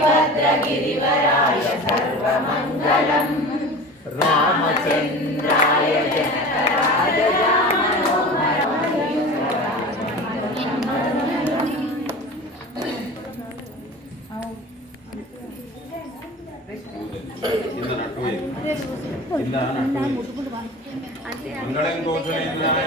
गिरिवराय सर्वमङ्गलम् रामचन्द्राय जनकराय मंगलं कौशलेन्द्राय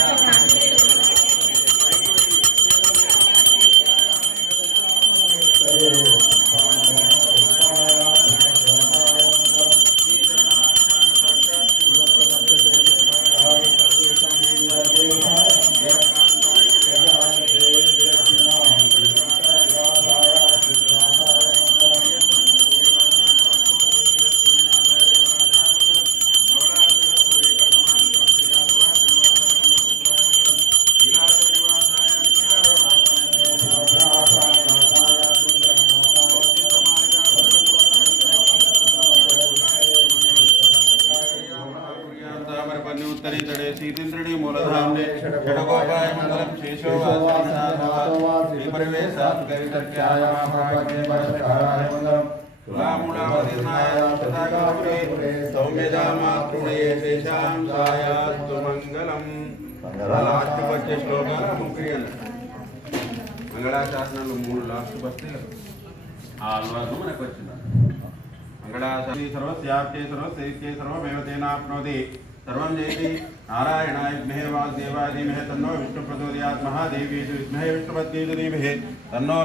उत्तरीतड़े सीतीन्द्रणी मूलधाम्ने षडगोपाय मंगलम शेषो परिवेशात् कवितर्क्याय महाभाग्ये परस्पराय मंगलम तुलामूलावतीर्णाय सदागौरी सौम्यजा मातृणये शेषां सायास्तु मंगलम last बच्चे श्लोकान मुक्रियन मंगलाशासनाలు మూడు last బస్తే ఆ అల్వాదు మనకు వచ్చింది మంగళాశాసనం సర్వస్యాప్తే సర్వసేత్తే సర్వమేవతేనాప్నోతి सर्वं जयति नारायणाय विद्महे वासुदेवाय धीमहि तन्नो विष्णुः प्रचोदयात् महादेवी विद्महे विष्णुपत्नी धीमहि तन्नो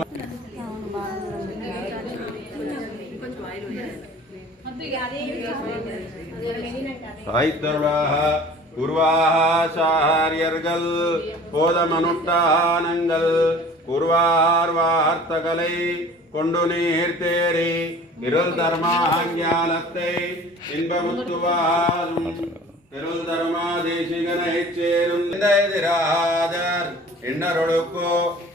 साहित्यर्वाः पूर्वाः शार्यर्गल पोदमनुट्टानंगल पूर्वार्वार्तकलै कोंडुनीर्तेरी इरुल धर्मांग्यालत्ते इन्बमुत्तुवालुम इरुल धर्मादेशिगनैच्चेरुंदैदिराजर इन्नरुडुक्को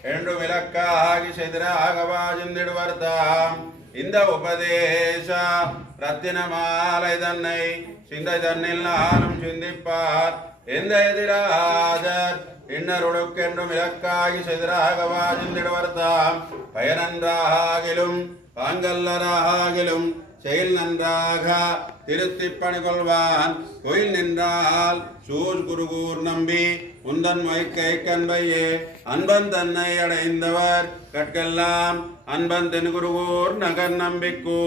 एंडु मिलक्कागी सेदिरागवाजिंदिडुवर्ताम इंद उपदेश रत्नमालैदन्नै सिंदैदन्निल्लालुम सिंदिप्पार इंदैदिराजर इन्नरुडुक्केंडु मिलक्कागी सेदिरागवाजिंदिडुवर्ताम பயனன்றாகிலும் பாங்கல்லராகிலும் செயல் நன்றாக திருத்திப்பணி கொள்வான் கோயில் நின்றால் சூழ் குருகூர் நம்பி உந்தன் மொய்க்கை கண்பையே அன்பன் தன்னை அடைந்தவர் கற்கெல்லாம் அன்பன் தென் குருகூர் நகர் நம்பிக்கூ